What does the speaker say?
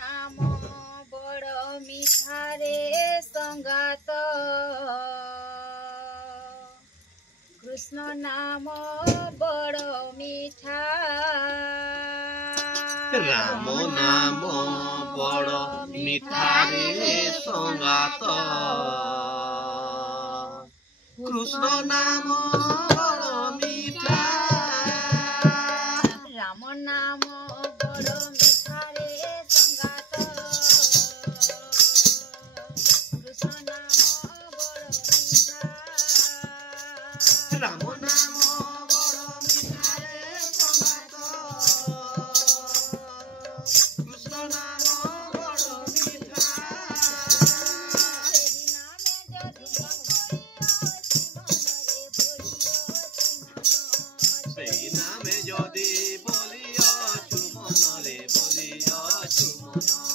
नाम बड़ मिठा रे संगात कृष्ण नाम बड़ मिठा राम नाम बड़ मिठा रे संगात कृष्ण नाम बड़ मिठा राम नाम बड़ मिठा रे संगात कृष्ण नाम बड़ मिठा राम नाम बड़ मिठा रे संगात कृष्ण नाम बड़ मिठा सेही नामे जदि बोलियो सेही नामे जदि बोलियो चुमन रे बोलियो चुमन